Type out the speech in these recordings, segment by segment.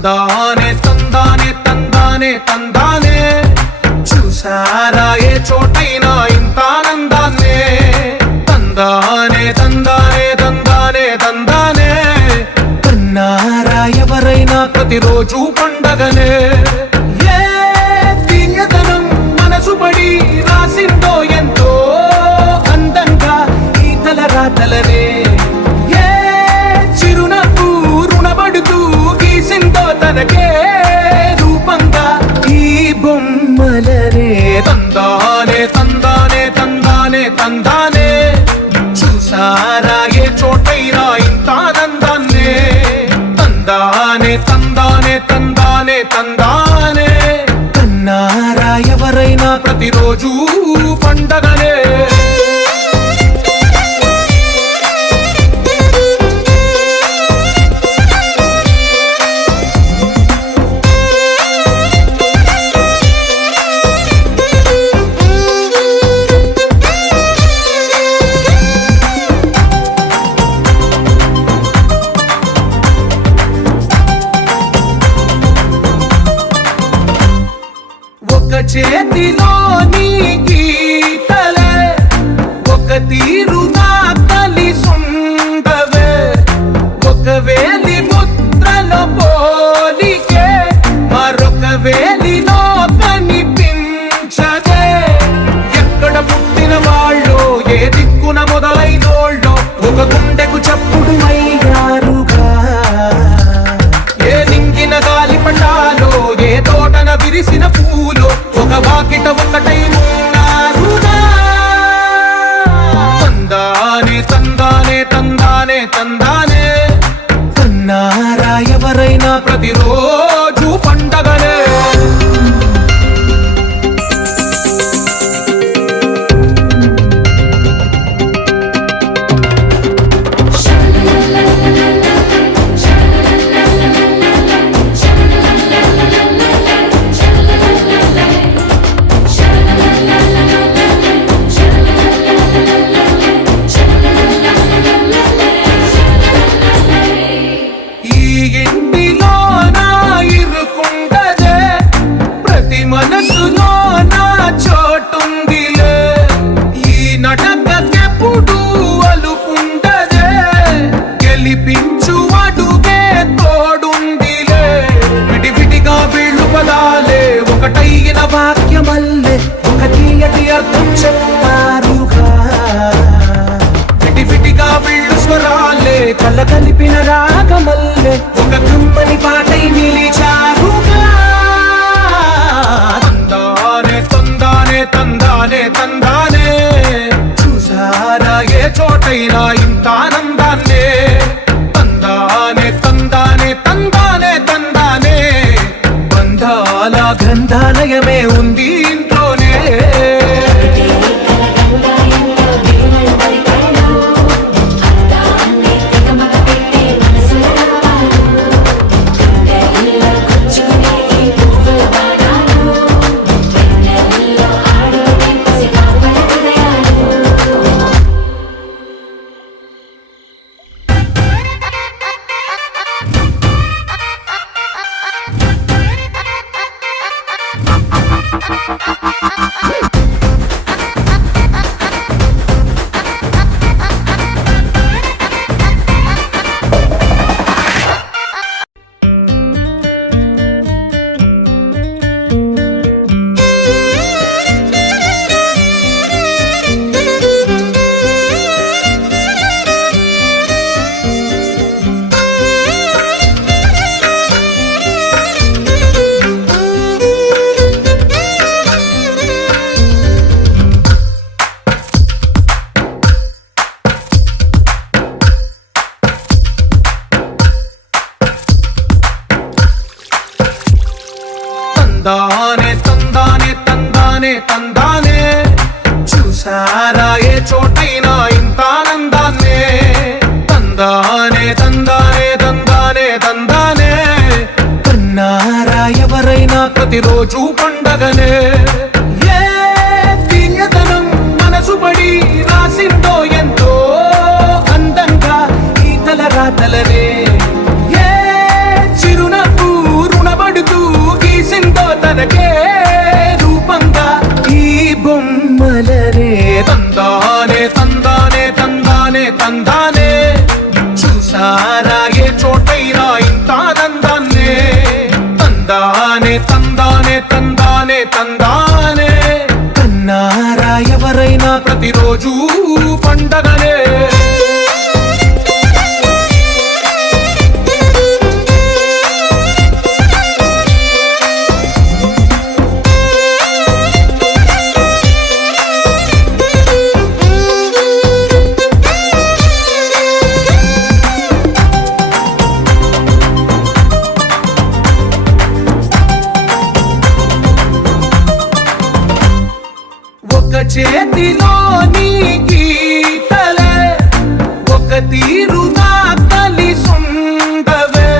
తందానే తందానే తందానే తందానే చూసారా ఏ చోటైనా ఇంత ఆనందాన్నే తందానే తందానే తందానే తందానే కన్నారా ఎవరైనా ప్రతిరోజు పండగనే ఏ తీయదనం మనసు పడి రాసిందో ఎంతో అందంగా ఈ తల రాతలనే ఏ చిరునవ్వు రుణపడుతూ గీసిందో తనకే రూపంగా ఈ బొమ్మలనే తందానే తందానే తందానే తందానే చూసారా ఏ చోటైనా ఇంత ఆనందాన్నే తందానే తందానే తందానే తందానే కన్నారా ఎవరైనా ప్రతిరోజు పండగనే ఒక చేతిలోని గీతలే ఒక తీరుగా కలిసుండవే ఒక వేలి ముద్రలో పోలికే మరొక వేలిలో కనిపించదే ఎక్కడ పుట్టిన వాళ్ళు ఏ దిక్కున మొదలైనోళ్ళో ఒక గుండెకు చప్పుడు అయ్యారుగా ఏ నింగిన గాలి పటాలో ఏ తోటన విరిసిన పూలు ఒక వాకిట ఒకటై ఉన్నారుగా తందానే తందానే తందానే తందానే కన్నారా ఎవరైనా ప్రతిరోజు పండగనే మనసులో నా చోటుందిలే ఈ నటకెప్పుడు అలుపుండదే గెలిపించు అడుగే తోడుందిలే విడివిడిగా వీళ్ళు పదాలే ఒకటైన వాక్యమల్లే ఒక తీయటి అర్థం చెప్పారుగా విడివిడిగా వీళ్ళు స్వరాలే కళ్ళ కలిపిన రాగమల్లే ఒక కమ్మని పాటై నిలిచారుగా తందానే తందానే చూసారా ఏ చోటైనా ఇంత ఆనందాన్నే తందానే తందానే తందానే తందానే బంధాల గ్రంథాలయమే ఉంది ఇంట్లోనే తందానే తందానే తందానే తందానే చూసారా ఏ చోటైనా ఇంత ఆనందాన్నే తందానే తందానే తందానే తందానే కన్నారా ఎవరైనా ప్రతిరోజు పండగనే ఏ తీయదనం మనసు పడి రాసిందో ఎంతో అందంగా ఈ తల రాతలనే ఏ చిరునవ్వు చూసారా ఏ చోటైనా ఇంత ఆనందాన్నే తందానే తందానే తందానే తందానే కన్నారా ఎవరైనా ప్రతిరోజు పండగనే ఒక చేతిలో నీ గీతలే ఒక తీరుగా కలిసుండవే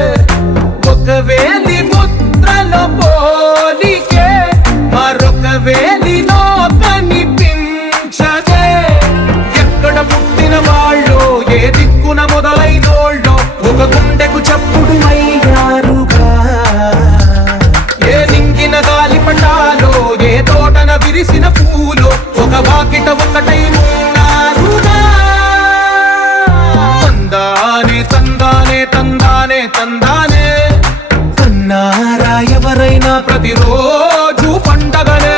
ఒక వేలి ముద్రల పోలికే మరొక వేలిలో కనిపించదే ఎక్కడ పుట్టిన వాళ్ళు ఏ దిక్కున మొదలైనోళ్ళో ఒక గుండెకు చప్పుడు అయ్యారుగా ఏ నింగిన గాలి పటాలో ఏ తోటన విరిసిన పూలో ఒక వాకిట ఒకటై ఉన్నారుగా తందానే తందానే తందానే తందానే కన్నారా ఎవరైనా ప్రతిరోజు పండగనే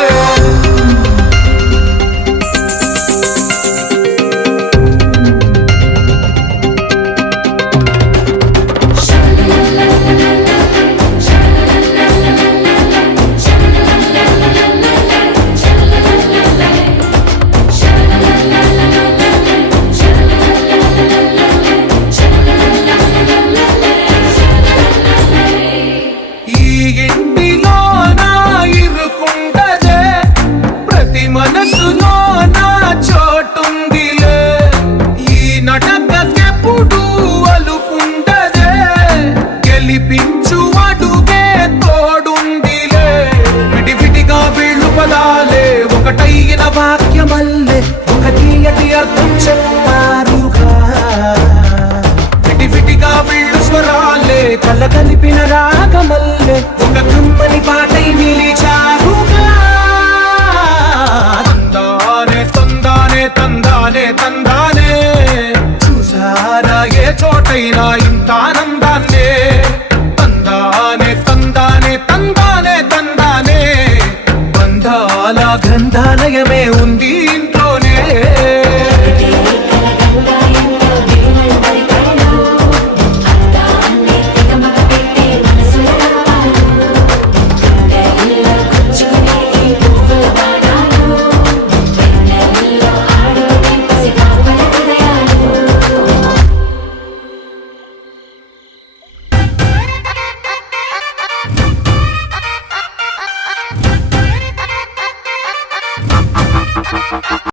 మనసులో నా చోటుందిలే ఈ నటకెప్పుడు అలుపుండదే గెలిపించు అడుగే తోడుందిలే విడివిడిగా వీళ్ళు పదాలే ఒకటైన వాక్యమల్లే ఒక తీయటి అర్థం చెప్పారుగా విడివిడిగా వీళ్ళు స్వరాలే కల కలిపిన రాగమల్లే ఒక కమ్మని పాటై నిలిచారు